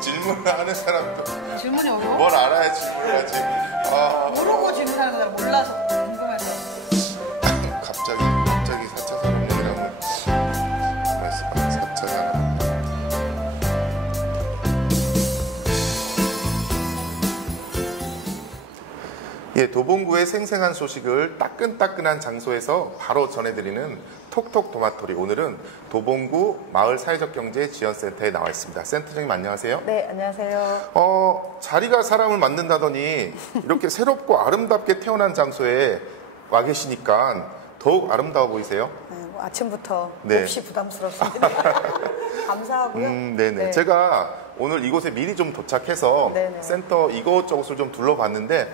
질문을 하는 사람도 질문이 어려워? 뭘 알아야 질문을 하지. 모르고 질문하는 사람 몰라서 궁금해서. 갑자기 4차 산업혁명이라면 가만 있어봐. 4차 산업혁명. 예, 도봉구의 생생한 소식을 따끈따끈한 장소에서 바로 전해드리는 톡톡 도마토리. 오늘은 도봉구 마을사회적경제지원센터에 나와 있습니다. 센터장님 안녕하세요. 네, 안녕하세요. 자리가 사람을 만든다더니 이렇게 새롭고 아름답게 태어난 장소에 와 계시니까 더욱 아름다워 보이세요. 네, 뭐 아침부터 네. 몹시 부담스럽습니다. 감사하고요. 네네. 네. 제가 오늘 이곳에 미리 좀 도착해서 네네. 센터 이곳저곳을 좀 둘러봤는데,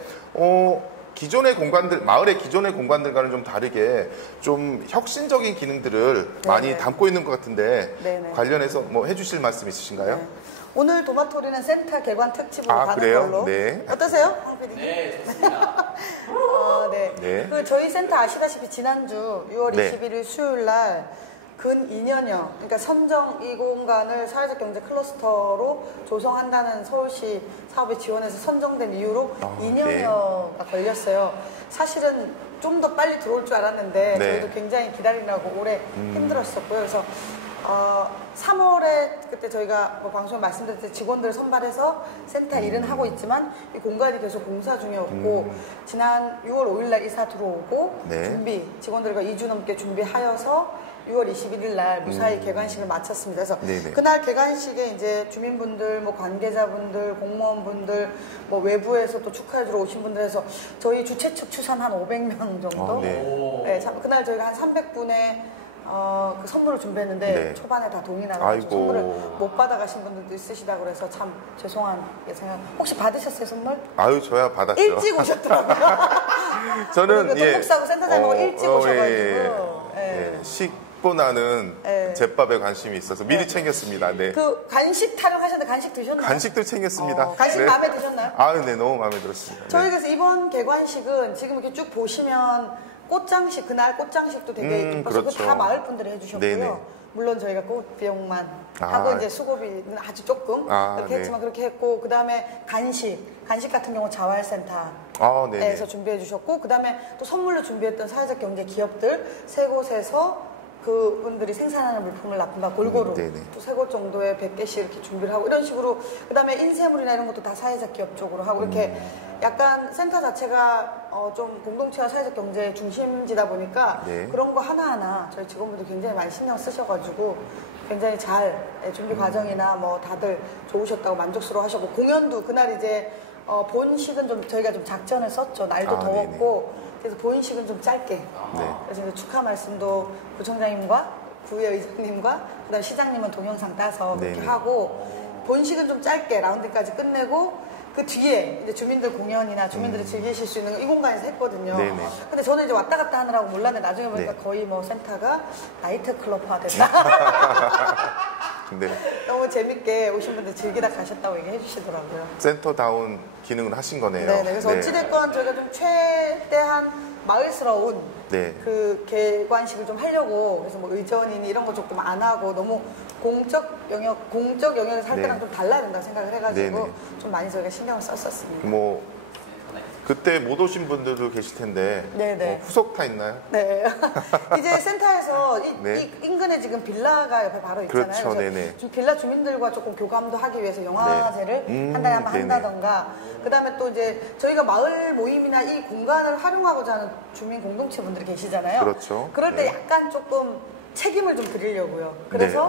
기존의 공간들, 마을의 기존의 공간들과는 좀 다르게 좀 혁신적인 기능들을 많이 담고 있는 것 같은데, 네네. 관련해서 뭐 해주실 말씀 있으신가요? 네. 오늘 도마토리는 센터 개관 특집으로 가는 그래요? 걸로. 네. 어떠세요? 네, 좋습니다. 네. 네. 그 저희 센터 아시다시피 지난주 6월 네. 21일 수요일 날 근 2년여, 그러니까 선정 이 공간을 사회적 경제 클러스터로 조성한다는 서울시 사업에 지원해서 선정된 이후로 2년여가 걸렸어요. 사실은 좀 더 빨리 들어올 줄 알았는데 네. 저희도 굉장히 기다리느라고 오래 힘들었었고요. 그래서 3월에 그때 저희가 뭐 방송에 말씀드릴 때 직원들을 선발해서 센터 일은 하고 있지만 이 공간이 계속 공사 중이었고 지난 6월 5일 날 이사 들어오고 네. 직원들과 2주 넘게 준비하여서 6월 21일 날 무사히 개관식을 마쳤습니다. 그래서 네네. 그날 개관식에 이제 주민분들, 뭐 관계자분들, 공무원분들, 뭐 외부에서 또 축하해주러 오신 분들 해서 저희 주최 측 추산 한 500명 정도. 네. 그날 저희가 한 300분의 그 선물을 준비했는데 네. 초반에 다 동의 나가지고 아이고. 선물을 못 받아가신 분들도 있으시다고 그래서 참 죄송한 생각. 혹시 받으셨어요, 선물? 아유, 저야 받았죠. 일찍 오셨더라고요. 저는 동국사고 센터장하고 일찍 오셔가지고. 예. 식고 나는 제밥에 관심이 있어서 미리 챙겼습니다. 네. 그 간식 타령하셨는데 간식 드셨나요? 간식도 챙겼습니다. 간식 네. 마음에 드셨나요? 아유, 네, 너무 마음에 들었습니다. 저희 네. 그래서 이번 개관식은 지금 이렇게 쭉 보시면 꽃장식, 그날 꽃장식도 되게 예뻐서 그렇죠. 다 마을 분들이 해주셨고요. 네네. 물론 저희가 꽃 비용만 하고 이제 수고비는 아주 조금 그렇게 네. 했지만 그렇게 했고, 그 다음에 간식 같은 경우 네네. 자활센터에서 준비해 주셨고, 그 다음에 또 선물로 준비했던 사회적 경제 기업들 세 곳에서 그분들이 생산하는 물품을 납품받아 골고루 또 세 곳 정도에 100개씩 이렇게 준비를 하고 이런 식으로, 그 다음에 인쇄물이나 이런 것도 다 사회적 기업 쪽으로 하고 이렇게 약간 센터 자체가 좀 공동체와 사회적 경제 중심지다 보니까 그런 거 하나하나 저희 직원분들 굉장히 많이 신경 쓰셔가지고 굉장히 잘 준비 과정이나 뭐 다들 좋으셨다고 만족스러워 하셨고, 공연도 그날 이제 본식은 좀 저희가 좀 작전을 썼죠. 날도 더웠고 그래서 본식은 좀 짧게. 그래서 이제 축하 말씀도 구청장님과 구의회의장님과 그다음 시장님은 동영상 따서 그렇게 하고, 본식은 좀 짧게 라운드까지 끝내고 그 뒤에 이제 주민들 공연이나 주민들이 즐기실 수 있는 이 공간에서 했거든요. 근데 저는 이제 왔다 갔다 하느라고 몰랐는데 나중에 보니까 거의 뭐 센터가 나이트클럽화 됐다. 너무 재밌게 오신 분들 즐기다 가셨다고 얘기해 주시더라고요. 센터다운 기능을 하신 거네요. 네네. 그래서 어찌됐건 저희가 좀 최대한 마을스러운 그 개관식을 좀 하려고, 그래서 뭐 의전이니 이런 거 조금 안 하고 너무 공적 영역에서 할 때랑 좀 달라야 된다 생각을 해가지고 좀 많이 저희가 신경을 썼었습니다. 뭐 그때 못 오신 분들도 계실 텐데 뭐 후속 타 있나요? 네. 이제 센터에서 이 인근에 지금 빌라가 옆에 바로 있잖아요. 그렇죠. 그래서 좀 빌라 주민들과 조금 교감도 하기 위해서 영화제를 한 달에 한 번 한다던가, 그 다음에 또 이제 저희가 마을 모임이나 이 공간을 활용하고자 하는 주민 공동체 분들이 계시잖아요. 그렇죠. 그럴 때 약간 조금 책임을 좀 드리려고요. 그래서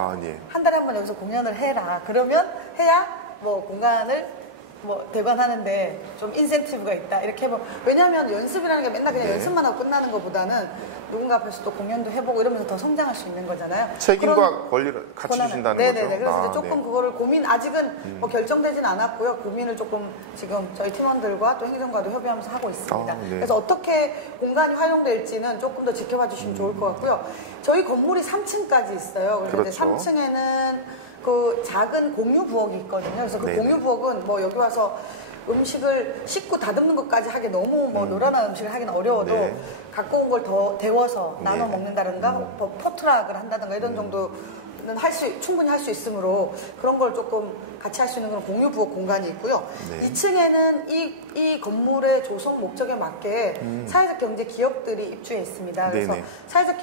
한 달에 한 번 여기서 공연을 해라. 그러면 해야 뭐 공간을 뭐 대관하는데 좀 인센티브가 있다 이렇게 해보. 왜냐하면 연습이라는 게 맨날 그냥 연습만 하고 끝나는 것보다는 누군가 앞에서 또 공연도 해보고 이러면서 더 성장할 수 있는 거잖아요. 책임과 권리를 같이 주신다는 거죠. 네네네. 그래서 이제 조금 그거를 아직은 뭐 결정되진 않았고요. 고민을 조금 지금 저희 팀원들과 또 행정과도 협의하면서 하고 있습니다. 그래서 어떻게 공간이 활용될지는 조금 더 지켜봐 주시면 좋을 것 같고요. 저희 건물이 3층까지 있어요. 그래서 이제 3층에는 그 작은 공유 부엌이 있거든요. 그래서 그 공유 부엌은 뭐 여기 와서 음식을 씻고 다듬는 것까지 하기 너무 뭐 노란한 음식을 하기는 어려워도 갖고 온 걸 더 데워서 나눠 먹는다든가 포트락을 한다든가 이런 정도 충분히 할 수 있으므로 그런 걸 조금 같이 할 수 있는 그런 공유 부엌 공간이 있고요. 네. 2층에는 이 건물의 조성 목적에 맞게 사회적 경제 기업들이 입주해 있습니다. 그래서 네네. 사회적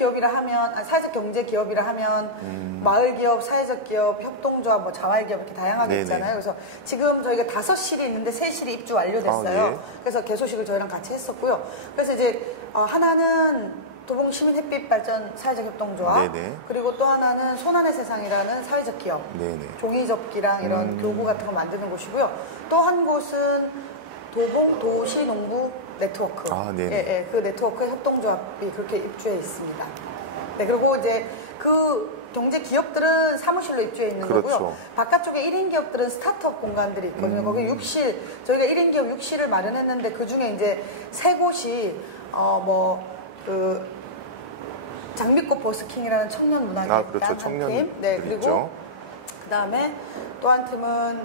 경제 기업이라 하면 마을 기업, 사회적 기업, 협동조합, 뭐 자활 기업 이렇게 다양하게 네네. 있잖아요. 그래서 지금 저희가 5실이 있는데 3실이 입주 완료됐어요. 아, 예. 그래서 개소식을 저희랑 같이 했었고요. 그래서 이제 하나는 도봉 시민 햇빛 발전 사회적 협동조합, 네네. 그리고 또 하나는 손안의 세상이라는 사회적 기업, 네네. 종이 접기랑 이런 교구 같은 거 만드는 곳이고요. 또 한 곳은 도봉 도시농부 네트워크, 아, 네네. 예, 그 네트워크 협동조합이 그렇게 입주해 있습니다. 네, 그리고 이제 그 경제 기업들은 사무실로 입주해 있는 그렇죠. 거고요. 바깥쪽에 1인 기업들은 스타트업 공간들이 있거든요. 거기 6실, 저희가 1인 기업 6실을 마련했는데 그 중에 이제 3곳이 장미꽃 버스킹이라는 청년 문화기 그렇죠. 한 청년 팀. 네, 그리고 있죠. 그다음에 또 한 팀은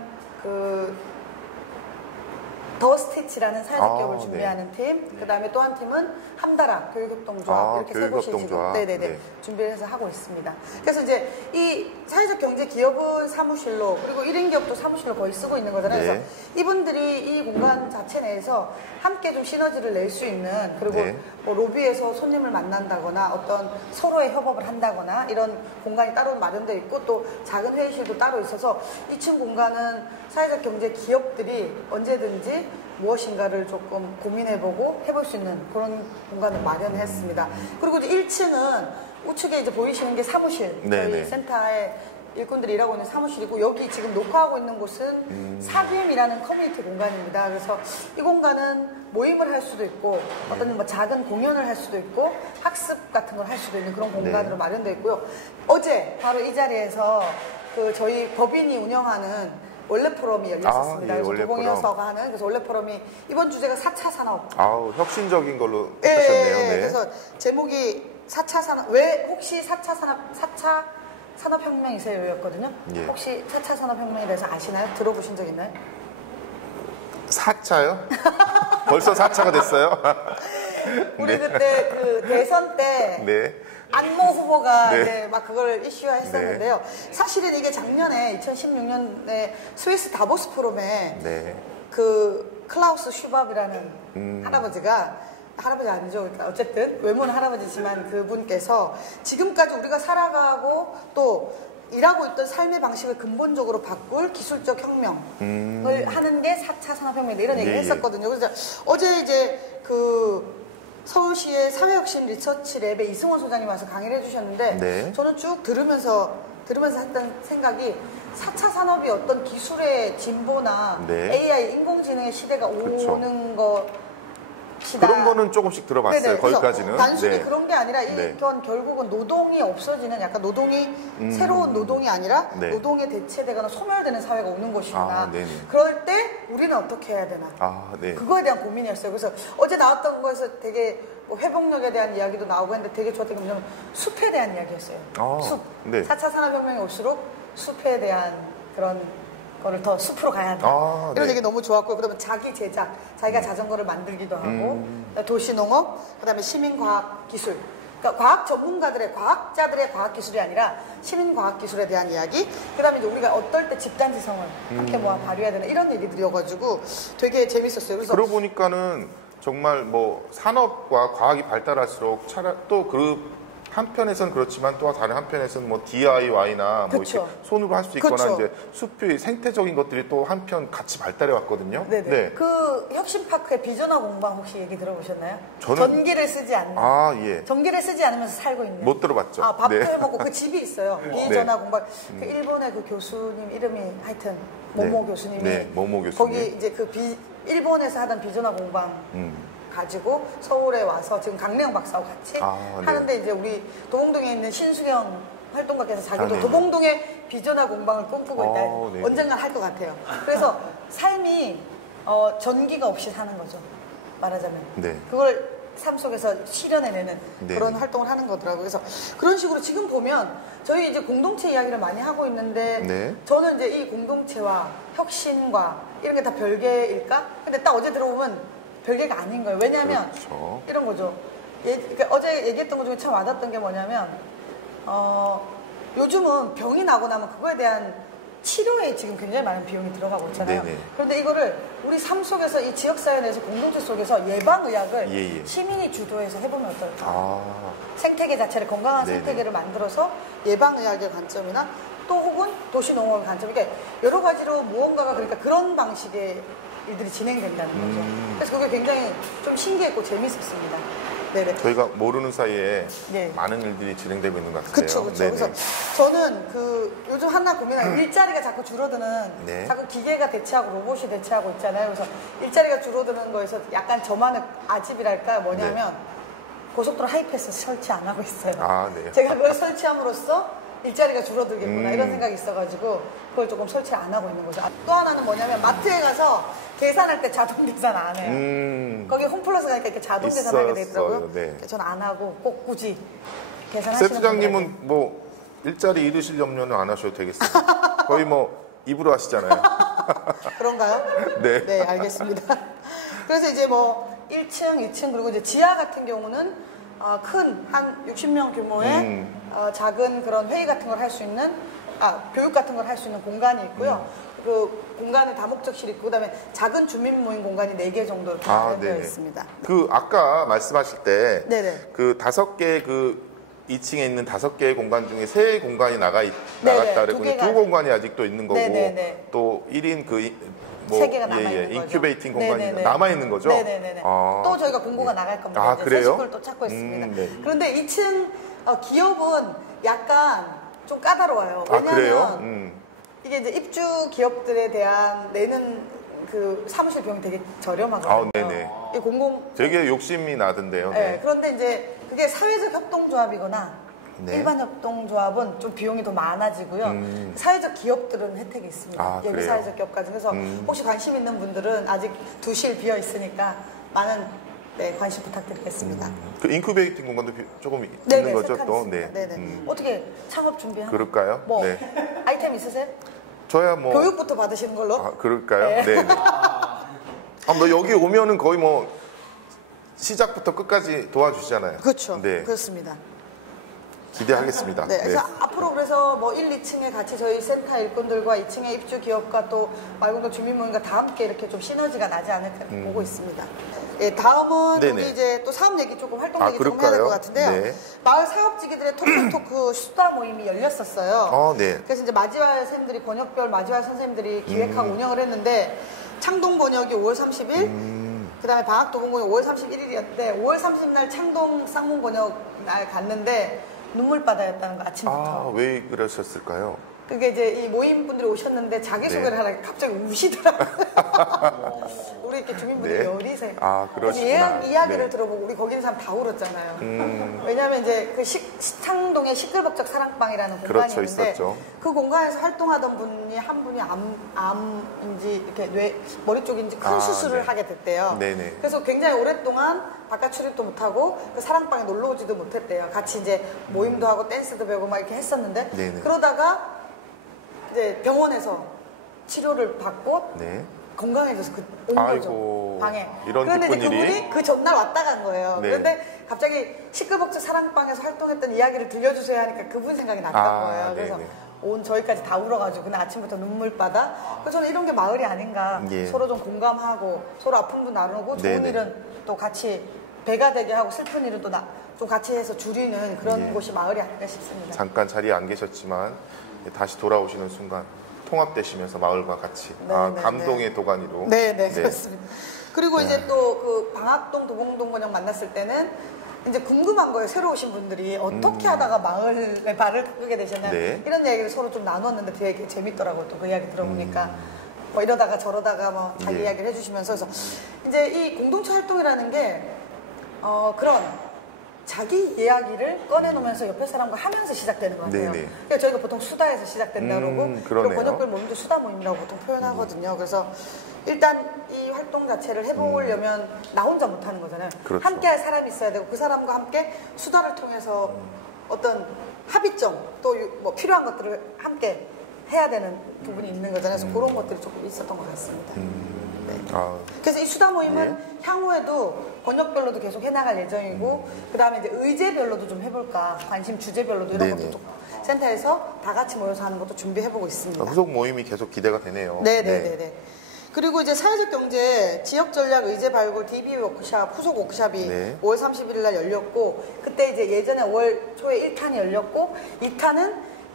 더 스티치라는 사회적 기업을 네. 준비하는 팀, 그다음에 또 한 팀은 함다라 교육협동조합, 이렇게 세 곳이 지금 교육협동조합. 네네네 네. 준비를 해서 하고 있습니다. 그래서 이제 이 사회적 경제 기업은 사무실로, 그리고 1인 기업도 사무실로 거의 쓰고 있는 거잖아요. 네. 그래서 이분들이 이 공간 자체 내에서 함께 좀 시너지를 낼 수 있는, 그리고 네. 뭐 로비에서 손님을 만난다거나 어떤 서로의 협업을 한다거나 이런 공간이 따로 마련되어 있고, 또 작은 회의실도 따로 있어서 2층 공간은 사회적 경제 기업들이 언제든지 무엇인가를 조금 고민해보고 해볼 수 있는 그런 공간을 마련했습니다. 그리고 이제 1층은 우측에 이제 보이시는 게 사무실, 네네. 저희 센터에 일꾼들이 일하고 있는 사무실이고, 여기 지금 녹화하고 있는 곳은 사귐이라는 커뮤니티 공간입니다. 그래서 이 공간은 모임을 할 수도 있고, 어떤 뭐 작은 공연을 할 수도 있고, 학습 같은 걸 할 수도 있는 그런 공간으로 마련되어 있고요. 어제 바로 이 자리에서 저희 법인이 운영하는 원래 포럼이 열렸었습니다. 예, 그래서 원래 도봉이어서가 하는, 그래서 원래 포럼이 이번 주제가 4차 산업. 혁신적인 걸로 하셨네요. 네. 그래서 제목이 4차 산업, 혹시 4차 산업혁명이세요? 였거든요. 예. 혹시 4차 산업혁명에 대해서 아시나요? 들어보신 적 있나요? 4차요? 벌써 4차가 됐어요? 우리 그때 그 대선 때 네. 안모 후보가 네. 이제 막 그걸 이슈화했었는데요. 사실은 이게 작년에 2016년에 스위스 다보스 포럼에 네. 그 클라우스 슈밥이라는 할아버지 아니죠. 그러니까 어쨌든 외모는 할아버지지만 그분께서 지금까지 우리가 살아가고 또 일하고 있던 삶의 방식을 근본적으로 바꿀 기술적 혁명을 하는 게 4차 산업혁명이다, 이런 얘기를 예, 예. 했었거든요. 그래서 어제 이제 서울시의 사회혁신 리서치랩에 이승원 소장님 와서 강의를 해주셨는데, 네. 저는 쭉 들으면서 했던 생각이 4차 산업이 어떤 기술의 진보나 네. AI, 인공지능의 시대가 그쵸. 오는 것이다. 그런 거는 조금씩 들어봤어요. 네네. 그래서 거기까지는. 단순히 네. 그런 게 아니라 네. 이건 결국은 노동이 없어지는, 약간 새로운 노동이 아니라 네. 노동에 대체되거나 소멸되는 사회가 오는 것이구나. 네네. 그럴 때 우리는 어떻게 해야 되나. 네. 그거에 대한 고민이었어요. 그래서 어제 나왔던 거에서 되게 뭐 회복력에 대한 이야기도 나오고 했는데 되게 좋았던 게 뭐냐면 숲에 대한 이야기였어요. 숲. 네. 4차 산업혁명이 올수록 숲에 대한 그런 거를 더 숲으로 가야 한다. 이런 네. 얘기 너무 좋았고요. 그러면 자기 제작, 자기가 자전거를 만들기도 하고, 도시농업, 그다음에 시민과학기술. 그러니까 과학자들의 과학기술이 아니라 시민과학기술에 대한 이야기. 그다음에 이제 우리가 어떨 때 집단지성을 함께 모아 발휘해야 되나, 이런 얘기들이어가지고 되게 재밌었어요. 그래서 그러고 보니까는 정말 뭐 산업과 과학이 발달할수록 또 한편에서는 그렇지만 또 다른 한편에서는 뭐 DIY나 뭐 그쵸. 이렇게 손으로 할 수 있거나 그쵸. 이제 숲의 생태적인 것들이 또 한편 같이 발달해 왔거든요. 네네. 네. 그 혁신파크의 비전화 공방 혹시 얘기 들어보셨나요? 저는- 전기를 쓰지 않는. 예. 전기를 쓰지 않으면서 살고 있는. 못 들어봤죠. 밥도 네. 해먹고 그 집이 있어요. 비전화 공방. 그 일본의 그 교수님 이름이 하여튼 모모 교수님이. 네, 모모 교수님. 거기 이제 일본에서 하던 비전화 공방. 가지고 서울에 와서 지금 강래영 박사와 같이 네. 하는데, 이제 우리 도봉동에 있는 신수경 활동가께서 자기도 네. 도봉동에 비전화 공방을 꿈꾸고 있다. 네. 언젠간 할 것 같아요. 그래서 삶이 전기가 없이 사는 거죠. 말하자면. 네. 그걸 삶 속에서 실현해내는 네. 그런 활동을 하는 거더라고요. 그래서 그런 식으로 지금 보면 저희 이제 공동체 이야기를 많이 하고 있는데, 네. 저는 이제 이 공동체와 혁신과 이런 게 다 별개일까? 근데 딱 어제 들어보면 별개가 아닌 거예요. 왜냐하면 그렇죠. 이런 거죠. 그러니까 어제 얘기했던 것 중에 참 와닿았던 게 뭐냐면 요즘은 병이 나고 나면 그거에 대한 치료에 지금 굉장히 많은 비용이 들어가고 있잖아요. 네네. 그런데 이거를 우리 삶 속에서 이 지역사회 내에서 공동체 속에서 예방의학을 예. 시민이 주도해서 해보면 어떨까? 아, 생태계 자체를 건강한 네네. 생태계를 만들어서 예방의학의 관점이나 또 혹은 도시농업의 관점, 그러니까 여러 가지로 무언가가 그러니까 그런 방식의 일들이 진행된다는 거죠. 그래서 그게 굉장히 좀 신기했고 재밌었습니다. 네네. 저희가 모르는 사이에 네. 많은 일들이 진행되고 있는 것 같아요. 그쵸, 그쵸. 네네. 그래서 저는 요즘 하나 고민하는 일자리가 자꾸 줄어드는, 네. 자꾸 기계가 대체하고 로봇이 대체하고 있잖아요. 그래서 일자리가 줄어드는 거에서 약간 저만의 아집이랄까 뭐냐면 고속도로 하이패스 설치 안 하고 있어요. 아, 네. 제가 그걸 설치함으로써 일자리가 줄어들겠구나 이런 생각이 있어가지고 그걸 조금 설치를 안 하고 있는 거죠. 또 하나는 뭐냐면 마트에 가서 계산할 때 자동 계산 안 해요. 거기 홈플러스 가니까 이렇게 자동 계산하게 돼 있더라고요. 네. 저는 안 하고 꼭 굳이 계산하시는 세트장님은 뭐 일자리 잃으실 염려는 안 하셔도 되겠습니다. 거의 뭐 입으로 하시잖아요. 그런가요? 네. 네, 알겠습니다. 그래서 이제 뭐 1층, 2층 그리고 이제 지하 같은 경우는 큰 한 60명 규모의 작은 그런 회의 같은 걸 할 수 있는 교육 같은 걸 할 수 있는 공간이 있고요. 그 공간에 다목적실이 있고 그다음에 작은 주민 모임 공간이 4개 정도 이렇게 마련되어 있습니다. 그 아까 말씀하실 때 네네. 그 5개 그 2층에 있는 5개의 공간 중에 3 공간이 네네, 나갔다 두 그러고 개가 2 공간이 아직도 있는 거고 네네네. 또 1인 세 개가 남아있는 거죠. 인큐베이팅 공간이 네네네. 남아있는 거죠? 네네네. 아, 또 저희가 공고가 나갈 겁니다. 아, 이제 그래요? 새 식구를 또 찾고 있습니다. 네. 그런데 2층 기업은 약간 좀 까다로워요. 아, 그래요? 왜냐하면 이게 이제 입주 기업들에 대한 내는 그 사무실 비용이 되게 저렴하거든요. 아, 네네. 이 공공 되게 욕심이 나던데요. 네. 그런데 이제 그게 사회적 협동조합이거나 네. 일반 협동조합은 좀 비용이 더 많아지고요. 사회적 기업들은 혜택이 있습니다. 아, 여기 그래요? 사회적 기업까지. 그래서 혹시 관심 있는 분들은 아직 2실 비어 있으니까 많은 관심 부탁드리겠습니다. 그 인큐베이팅 공간도 조금 네네, 있는 거죠, 세 칸 또? 있습니다. 네네. 어떻게 창업 준비하는? 그럴까요? 뭐 네. 아이템 있으세요? 저야 뭐 교육부터 받으시는 걸로? 아, 그럴까요? 네. 네. 뭐 여기 오면은 거의 뭐 시작부터 끝까지 도와주시잖아요. 그렇죠. 네. 그렇습니다. 기대하겠습니다. 네, 그래서 앞으로 그래서 뭐 1, 2층에 같이 저희 센터 일꾼들과 2층에 입주 기업과 또 말공동 주민 모임과 다 함께 이렇게 좀 시너지가 나지 않을까 보고 있습니다. 예, 다음은 네네. 우리 이제 또 사업 얘기 조금 활동 얘기 조금 그럴까요? 해야 될 것 같은데요. 네. 마을 사업지기들의 톡톡토크 수다 모임이 열렸었어요. 네. 그래서 이제 마지왈 선생님들이 번역별 마지왈 선생님들이 기획하고 운영을 했는데 창동 번역이 5월 30일 그다음에 방학도봉군이 5월 31일이었는데 5월 30일 창동 쌍문 번역 날 갔는데 눈물바다였다는 거 아침부터. 왜 그러셨을까요? 그게 이제 이 모임분들이 오셨는데 자기소개를 네. 하다가 갑자기 우시더라고요. 우리 이렇게 주민분들이 네. 열이세요. 그러시구나. 이야기를 네. 들어보고 우리 거기 있는 사람 다 울었잖아요. 왜냐하면 이제 그 창동에 시끌벅적 사랑방이라는 공간이 그렇죠, 있는데 있었죠. 그 공간에서 활동하던 분이 한 분이 암인지 이렇게 머리 쪽인지 큰 수술을 네. 하게 됐대요. 네네. 그래서 굉장히 오랫동안 바깥 출입도 못하고 그 사랑방에 놀러 오지도 못했대요. 같이 이제 모임도 하고 댄스도 배우고 막 이렇게 했었는데 네네. 그러다가 이제 병원에서 치료를 받고 네. 건강해져서 온 거죠. 아이고, 방에. 이런 그런데 이제 기쁜 일이? 그분이 그 전날 왔다 간 거예요. 네. 그런데 갑자기 시끌벅적 사랑방에서 활동했던 이야기를 들려주세요 하니까 그분 생각이 났던 거예요. 그래서 네네. 온 저희까지 다 울어가지고 그날 아침부터 눈물바다. 그래서 저는 이런 게 마을이 아닌가. 예. 서로 좀 공감하고 서로 아픔도 나누고 좋은 네네. 일은 또 같이 배가 되게 하고 슬픈 일은 또 좀 같이 해서 줄이는 그런 예. 곳이 마을이 아닌가 싶습니다. 잠깐 자리에 안 계셨지만 다시 돌아오시는 순간 통합되시면서 마을과 같이 네, 감동의 도가니로 네, 그렇습니다. 그리고 네. 이제 또 그 방학동 도봉동 번역 만났을 때는 이제 궁금한 거예요. 새로 오신 분들이 어떻게 하다가 마을에 발을 끄게 되셨냐 네. 이런 이야기를 서로 좀 나눴는데 되게 재밌더라고요. 또 그 이야기 들어보니까 뭐 이러다가 저러다가 뭐 자기 예. 이야기를 해주시면서 그래서 이제 이 공동체 활동이라는 게 그런 자기 이야기를 꺼내놓으면서 옆에 사람과 하면서 시작되는 것 같아요. 네네. 그래서 저희가 보통 수다에서 시작된다 그러고 그러네요. 그리고 번역별 모임도 수다 모임이라고 보통 표현하거든요. 그래서 일단 이 활동 자체를 해보려면 나 혼자 못하는 거잖아요. 그렇죠. 함께 할 사람이 있어야 되고 그 사람과 함께 수다를 통해서 어떤 합의점 또 뭐 필요한 것들을 함께 해야 되는 부분이 있는 거잖아요. 그래서 그런 것들이 조금 있었던 것 같습니다. 그래서 이 수다 모임은 향후에도 번역별로도 계속 해나갈 예정이고 그 다음에 이제 의제별로도 좀 해볼까 관심 주제별로도 이런 네네. 것도 좀 센터에서 다 같이 모여서 하는 것도 준비해보고 있습니다. 후속 모임이 계속 기대가 되네요. 네네네네. 그리고 이제 사회적 경제 지역 전략 의제 발굴 DB 워크샵, 후속 워크샵이 네. 5월 31일 날 열렸고, 그때 이제 예전에 5월 초에 1탄이 열렸고, 2탄은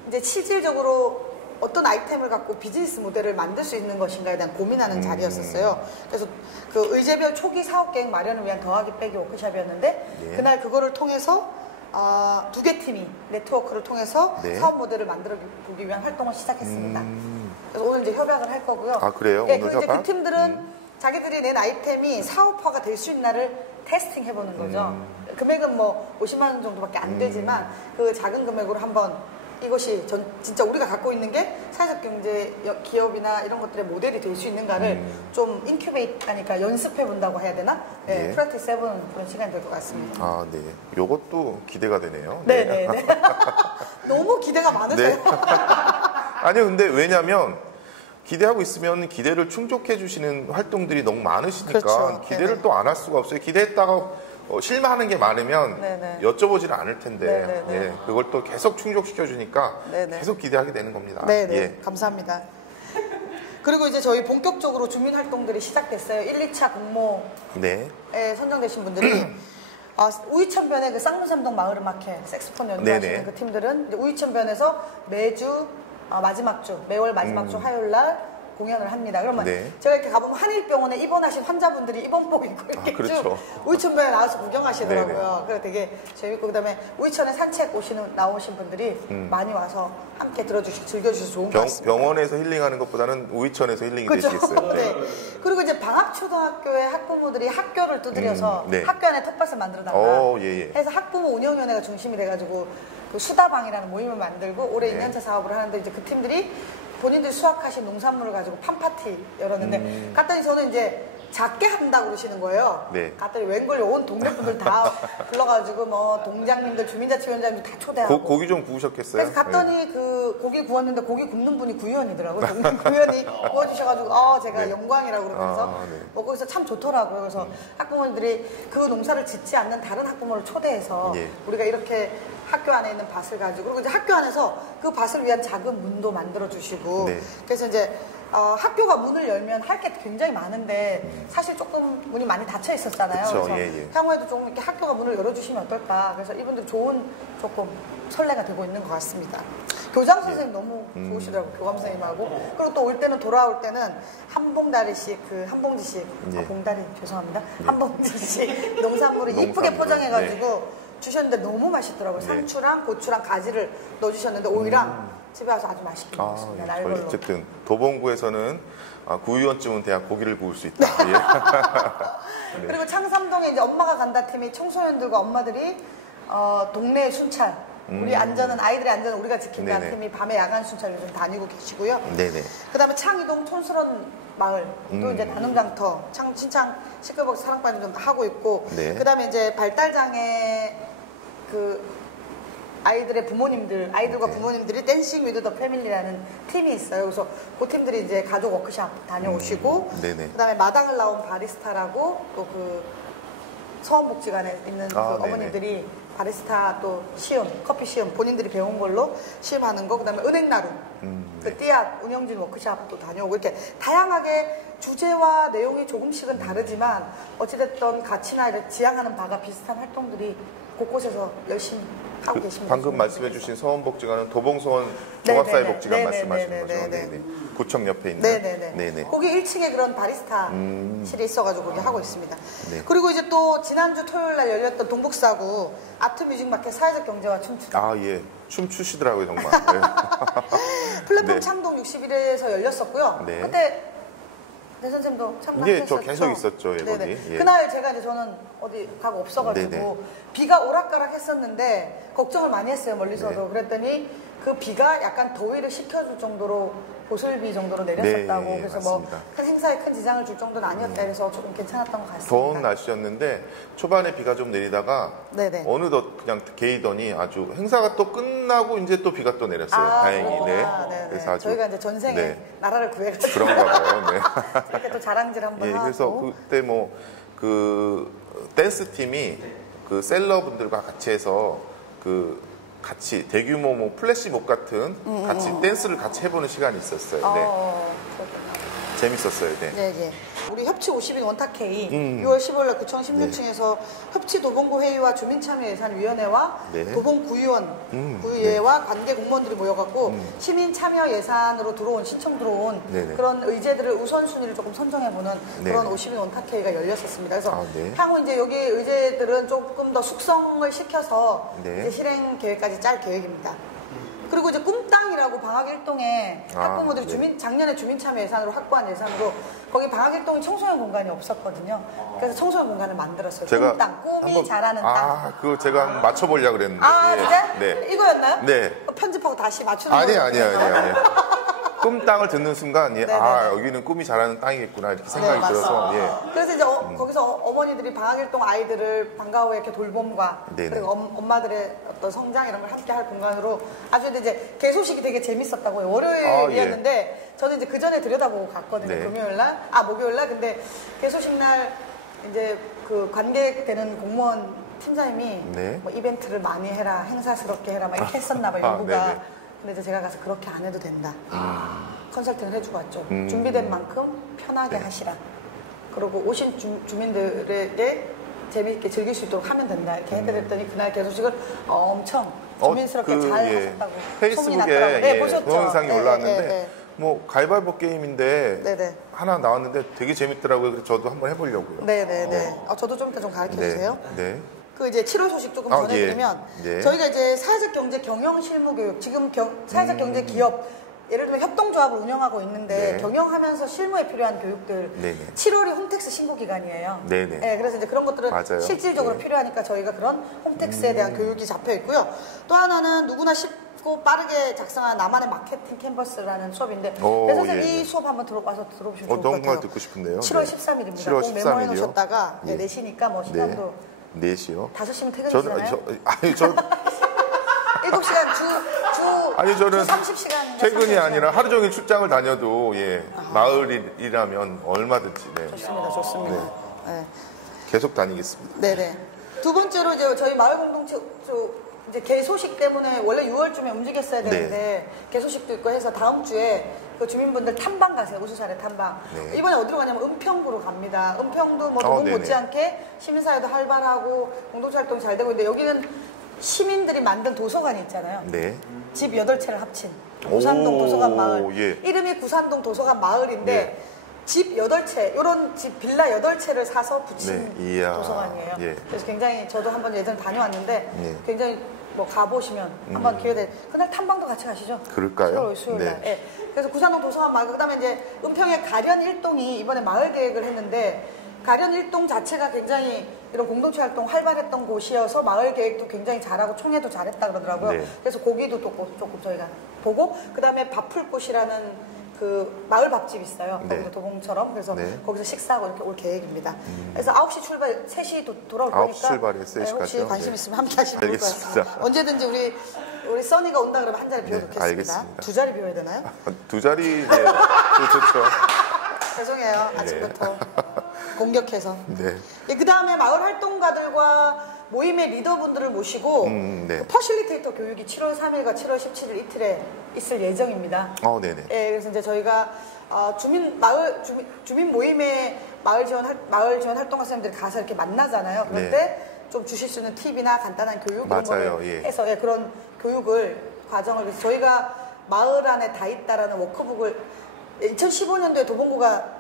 이제 실질적으로 어떤 아이템을 갖고 비즈니스 모델을 만들 수 있는 것인가에 대한 고민하는 자리였었어요. 그래서 그 의제별 초기 사업 계획 마련을 위한 더하기 빼기 워크샵이었는데, 네. 그날 그거를 통해서 2개 팀이 네트워크를 통해서 네. 사업 모델을 만들어 보기 위한 활동을 시작했습니다. 그래서 오늘 이제 협약을 할 거고요. 아, 그래요? 네, 오늘 이제 협약? 그 팀들은 자기들이 낸 아이템이 사업화가 될 수 있나를 테스팅 해보는 거죠. 금액은 뭐 50만 원 정도밖에 안 되지만 그 작은 금액으로 한번 이것이 진짜 우리가 갖고 있는 게 사회적 경제 기업이나 이런 것들의 모델이 될 수 있는가를 좀 인큐베이트 하니까 연습해 본다고 해야 되나? 네, 네. 프랙티스 해보는 그런 시간이 될 것 같습니다. 아, 네. 요것도 기대가 되네요. 네네네. 너무 기대가 많으세요. 네. 아니요, 근데 왜냐면 기대하고 있으면 기대를 충족해 주시는 활동들이 너무 많으시니까 그렇죠. 기대를 네네. 또 안 할 수가 없어요. 기대했다가 실망하는 게 많으면 네네. 여쭤보지는 않을 텐데 네네네. 예, 그걸 또 계속 충족시켜 주니까 네네. 계속 기대하게 되는 겁니다. 네네. 예. 감사합니다. 그리고 이제 저희 본격적으로 주민 활동들이 시작됐어요. 1, 2차 공모에 네. 선정되신 분들이 우이천변의 그 쌍문삼동 마을음악회 색소폰 연주하시는 네네. 그 팀들은 이제 우이천변에서 매주 마지막 주, 매월 마지막 주 화요일 날 공연을 합니다. 그러면 네. 제가 이렇게 가보면 한일병원에 입원하신 환자분들이 입원복 입고 이렇게 그렇죠. 쭉 우이천변에 나와서 구경하시더라고요. 네네. 그래서 되게 재밌고, 그다음에 우이천에 산책 나오신 분들이 많이 와서 함께 들어주시고 즐겨주셔서 좋은 것 같습니다. 병원에서 힐링하는 것보다는 우이천에서 힐링이 그죠? 되시겠어요. 네. 네. 그리고 이제 방학초등학교의 학부모들이 학교를 두드려서 네. 학교 안에 텃밭을 만들어달라 예. 해서 학부모 운영위원회가 중심이 돼가지고 그 수다방이라는 모임을 만들고 올해 네. 2년차 사업을 하는데, 이제 그 팀들이 본인들이 수확하신 농산물을 가지고 팜파티 열었는데 갔더니 저는 이제 작게 한다고 그러시는 거예요. 네. 갔더니 웬걸 온 동네 분들 다 불러가지고 뭐 동장님들, 주민자치위원장님 다 초대하고 고기 좀 구우셨겠어요? 그래서 갔더니 그 고기 구웠는데 고기 굽는 분이 구의원이더라고요. 구의원이 구워주셔가지고 제가 네. 영광이라고 그러면서 네. 거기서 참 좋더라고요. 그래서 학부모님들이 그 농사를 짓지 않는 다른 학부모를 초대해서 예. 우리가 이렇게 학교 안에 있는 밭을 가지고, 그리고 이제 학교 안에서 그 밭을 위한 작은 문도 만들어 주시고 네. 그래서 이제 학교가 문을 열면 할 게 굉장히 많은데 사실 조금 문이 많이 닫혀 있었잖아요. 그쵸, 그래서 예. 향후에도 조금 이렇게 학교가 문을 열어주시면 어떨까. 그래서 이분들 좋은 조금 선례가 되고 있는 것 같습니다. 교장 선생님 너무 좋으시더라고요. 교감 선생님하고. 그리고 또 올 때는, 돌아올 때는 한봉다리씩, 한봉지씩, 예. 봉다리 죄송합니다. 한봉지씩 농산물을 이쁘게 농산물을, 포장해가지고 주셨는데 너무 맛있더라고요. 네. 상추랑 고추랑 가지를 넣어주셨는데 오이랑 집에 와서 아주 맛있게 먹었습니다. 예. 날걸로. 저희 어쨌든 도봉구에서는 구의원쯤은 돼야 고기를 구울 수 있다. 예. 네. 그리고 창삼동에 이제 엄마가 간다 팀이 청소년들과 엄마들이 동네 순찰, 우리 안전은, 아이들의 안전은 우리가 지킨다는 네네. 팀이 밤에 야간 순찰을 좀 다니고 계시고요. 네네. 그다음에 창이동 촌스러운 마을 또 이제 나눔장터, 신창 시끌벅 사랑방이 좀 하고 있고, 네. 그다음에 이제 발달장애 그 아이들의 부모님들, 아이들과 네. 부모님들이 댄싱 위드 더 패밀리라는 팀이 있어요. 그래서 그 팀들이 이제 가족 워크샵 다녀오시고, 네네. 그다음에 마당을 나온 바리스타라고 또 그 서원복지관에 있는 그 네네. 어머니들이 바리스타 또 시음, 커피 시음 본인들이 배운 걸로 시음하는 거, 그다음에 은행나루, 그 띠앗 운영진 워크샵도 다녀오고, 이렇게 다양하게 주제와 내용이 조금씩은 다르지만 어찌됐든 가치나 이렇게 지향하는 바가 비슷한 활동들이 곳곳에서 열심히 하고 계십니다. 방금 말씀해주신 서원복지관은 도봉서원 네네네. 종합사회복지관 네네네. 말씀하시는 거죠? 네네네. 네네. 구청 옆에 있는. 네네네. 네네. 거기 1층에 그런 바리스타실이 있어가지고 거기 하고 있습니다. 네. 그리고 이제 또 지난주 토요일 날 열렸던 동북사구 아트뮤직마켓 사회적 경제와 춤추다. 아, 예. 춤추시더라고요, 정말. 네. 플랫폼 네. 창동 61회에서 열렸었고요. 네. 그때 내 선생님도 참가하셨죠? 예, 저 계속 있었죠, 예, 네네. 거기. 예. 그날 제가 이제 저는 어디 가고 없어가지고 네네. 비가 오락가락 했었는데 걱정을 많이 했어요, 멀리서도. 네. 그랬더니 그 비가 약간 더위를 식혀줄 정도로 보슬비 정도로 내렸었다고. 네, 그래서 맞습니다. 뭐 큰 행사에 큰 지장을 줄 정도는 아니었다 그래서 조금 괜찮았던 것 같습니다. 더운 날씨였는데 초반에 비가 좀 내리다가 네네. 어느덧 그냥 개이더니 아주 행사가 또 끝나고 이제 또 비가 또 내렸어요. 아, 다행히. 그렇구나. 네. 네네. 그래서 아주 저희가 이제 전생에 네. 나라를 구해가지고 그런가 봐요. 네. 이렇게 또 자랑질 한번 예, 하고. 그래서 그때 뭐 그 댄스 팀이 그 셀러분들과 같이 해서 그 같이 대규모 뭐 플래시몹 같은 같이 댄스를 같이 해보는 시간이 있었어요. 그렇구나. 재밌었어요. 네. 네. 우리 협치 50인 원탁회의 6월 15일 구청 심층층에서 협치 도봉구 회의와 주민참여예산위원회와 네. 도봉구의원, 구의회와 관계 공무원들이 모여갖고 시민 참여 예산으로 신청 들어온 네네. 그런 의제들을 우선순위를 조금 선정해보는 네네. 그런 50인 원탁회의가 열렸었습니다. 그래서 네. 향후 이제 여기 의제들은 조금 더 숙성을 시켜서 네. 이제 실행 계획까지 짤 계획입니다. 그리고 이제 꿈땅이라고 방학일동에 학부모들이 네. 작년에 주민참여 예산으로 확보한 예산으로 거기 방학일동에 청소년 공간이 없었거든요. 그래서 청소년 공간을 만들었어요. 꿈땅, 꿈이 자라는 땅. 그거 제가 한번 맞춰보려고 그랬는데. 아, 진짜? 네. 이거였나요? 네. 편집하고 다시 맞추는 아니. 거예요. 꿈땅을 듣는 순간, 네네. 여기는 꿈이 자라는 땅이겠구나, 이렇게 생각이 네, 들어서, 그래서 이제 거기서 어머니들이 방학일동 아이들을 방과 후에 이렇게 돌봄과 네네. 그리고 엄마들의 어떤 성장 이런 걸 함께 할 공간으로 아주 이제 개소식이 되게 재밌었다고요. 월요일이었는데 저는 이제 그 전에 들여다보고 갔거든요. 네. 목요일날. 근데 개소식 날 이제 그 관계되는 공무원 팀장님이 네. 뭐 이벤트를 많이 해라, 행사스럽게 해라, 막 이렇게 했었나 봐요, 요구가. 네네. 근데 이제 제가 가서 그렇게 안 해도 된다. 컨설팅을 해주고 왔죠. 준비된 만큼 편하게 하시라. 그리고 오신 주민들에게 재미있게 즐길 수 있도록 하면 된다. 이렇게 해드렸더니 그날 개소식을 엄청 주민스럽게 잘 하셨다고 소문이 났더라고요. 페이스북에 네, 보셨죠? 동영상이 올라왔는데 네. 뭐 가위바위보 게임인데 네네. 하나 나왔는데 되게 재밌더라고요. 그래서 저도 한번 해보려고요. 네네네. 저도 좀 이따 좀 가르쳐 주세요. 네. 그 이제 7월 소식 조금 전해드리면 예. 저희가 이제 사회적 경제 경영 실무 교육 지금 사회적 경제 기업 예를 들면 협동조합을 운영하고 있는데 네. 경영하면서 실무에 필요한 교육들 네네. 7월이 홈택스 신고 기간이에요. 네네. 네, 그래서 이제 그런 것들은 맞아요. 실질적으로 네. 필요하니까 저희가 그런 홈택스에 대한 교육이 잡혀 있고요. 또 하나는 누구나 쉽고 빠르게 작성한 나만의 마케팅 캔버스라는 수업인데 그래서 이 수업 한번 와서 들어보시면 좋을 것 같아요. 정말 듣고 싶은데요. 7월 네. 13일입니다. 7월 꼭 메모해 13일이요? 놓으셨다가 예. 4시니까 뭐 시간도 4시요? 5시면 퇴근이잖아요. 저는 7시간 저는 주 30시간. 퇴근이 아니라 하루 종일 출장을 다녀도 마을이라면 얼마든지 좋습니다. 네. 계속 다니겠습니다. 네네. 두 번째로 이제 저희 마을 공동체 이제 개소식 때문에 원래 6월쯤에 움직였어야 되는데 개소식도 있고 해서 다음 주에 그 주민분들 탐방 가세요. 우수사례 탐방. 네. 이번에 어디로 가냐면 은평구로 갑니다. 은평도 뭐 도봉 네네. 못지않게 시민사회도 활발하고 공동체 활동 잘 되고 있는데 여기는 시민들이 만든 도서관이 있잖아요. 네. 집 8채를 합친 구산동 도서관 마을. 예. 이름이 구산동 도서관 마을인데 예. 집 8채, 이런 집 빌라 8채를 사서 붙인 네. 이야. 도서관이에요. 예. 그래서 굉장히 저도 한번 예전에 다녀왔는데 예. 굉장히 뭐 가보시면 한번 기회돼. 그날 탐방도 같이 가시죠. 그럴까요? 7월 수요일 날. 네. 예. 그래서 구산동 도서관 마을, 그다음에 이제 은평의 가련 일동이 이번에 마을 계획을 했는데 가련 일동 자체가 굉장히 이런 공동체 활동 활발했던 곳이어서 마을 계획도 굉장히 잘하고 총회도 잘했다 그러더라고요. 네. 그래서 고기도 또 조금 저희가 보고 그다음에 밥풀꽃이라는 그 마을 밥집 있어요. 네. 거기도 도봉처럼. 그래서 네. 거기서 식사하고 이렇게 올 계획입니다. 그래서 9시 출발, 3시 돌아올 거니까 9시 출발에 3시까지요? 혹시 관심 네. 있으면 함께 하시면 좋을 것 같습니다. 알겠습니다. 언제든지 우리 써니가 온다 그러면 한 자리 비워놓겠습니다. 알겠습니다. 2자리 비워야 되나요? 2자리 좋죠. 죄송해요. 아침부터 공격해서. 네. 그 다음에 마을 활동가들과 모임의 리더분들을 모시고 네. 그 퍼실리테이터 교육이 7월 3일과 7월 17일 이틀에 있을 예정입니다. 네네. 예, 그래서 이제 저희가 주민 모임에 마을 지원 활동가 선생님들이 가서 이렇게 만나잖아요. 그럴 네. 때 좀 주실 수 있는 팁이나 간단한 교육 이런 맞아요. 거를 예. 해서 그런 과정을 그래서 저희가 마을 안에 다 있다라는 워크북을 2015년도에 도봉구가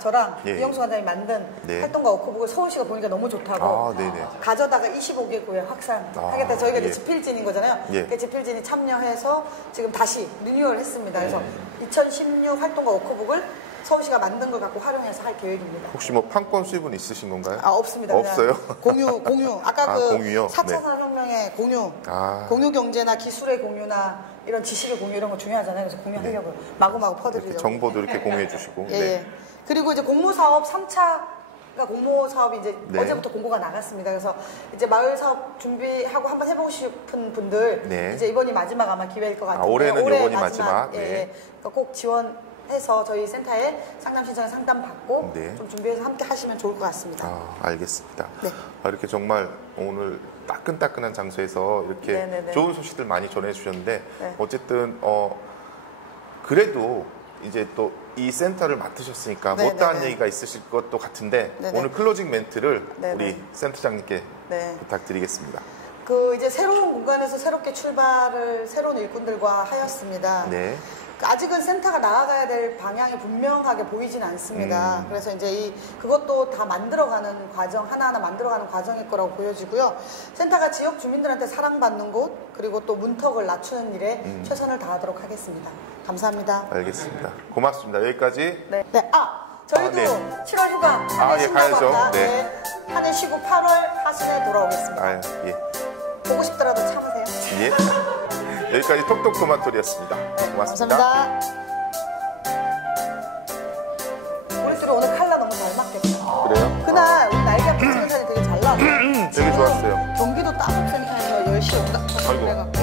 저랑 예. 이영수 관장이 만든 네. 활동가 워크북을 서울시가 보니까 너무 좋다고 네네. 가져다가 25개구에 확산하겠다. 저희가 이제 예. 지필진인 거잖아요. 예. 그 지필진이 참여해서 지금 다시 리뉴얼 했습니다. 그래서 2016 활동가 워크북을 서울시가 만든 걸 갖고 활용해서 할 계획입니다. 혹시 뭐 판권 수입은 있으신 건가요? 없습니다. 그냥 없어요? 공유. 아까 그 공유요? 4차 네. 산업혁명의 공유. 아. 공유 경제나 기술의 공유나 이런 지식의 공유 이런 거 중요하잖아요. 그래서 공유하려고 마구마구 퍼드리려고. 이렇게 정보도 이렇게 공유해 주시고. 예, 예. 그리고 이제 공모사업 3차가 공모사업이 이제 네. 어제부터 공고가 나갔습니다. 그래서 이제 마을 사업 준비하고 한번 해보고 싶은 분들 네. 이제 이번이 마지막 아마 기회일 것 같은데 올해는 올해 요번이 마지막. 예, 네. 예. 그러니까 꼭 지원 해서 저희 센터에 상담 신청에 상담 받고 네. 좀 준비해서 함께 하시면 좋을 것 같습니다. 알겠습니다. 네. 이렇게 정말 오늘 따끈따끈한 장소에서 이렇게 네네네. 좋은 소식들 많이 전해주셨는데 네. 어쨌든 그래도 이제 또 이 센터를 맡으셨으니까 네네네. 못다한 얘기가 있으실 것도 같은데 네네. 오늘 클로징 멘트를 네네. 우리 센터장님께 네. 부탁드리겠습니다. 이제 새로운 공간에서 새롭게 출발을 새로운 일꾼들과 하였습니다. 네. 아직은 센터가 나아가야 될 방향이 분명하게 보이진 않습니다. 그래서 이제 그것도 다 만들어가는 과정, 하나하나 만들어가는 과정일 거라고 보여지고요. 센터가 지역 주민들한테 사랑받는 곳, 그리고 또 문턱을 낮추는 일에 최선을 다하도록 하겠습니다. 감사합니다. 알겠습니다. 고맙습니다. 여기까지. 네. 저희도 네. 7월 휴가 예, 가야죠. 네. 한 해 쉬고 8월 하순에 돌아오겠습니다. 예. 보고 싶더라도 참으세요. 예. 여기까지 톡톡 토마토리였습니다. 고맙습니다. 감사합니다. 우리 둘이 오늘 컬러 너무 잘 맞겠다. 그래요? 그날 우리 날개 앞에 찍은 사진 되게 잘 나왔어. 되게 좋았어요. 경기도 따봉센터에서 10시에 온다. 아이고.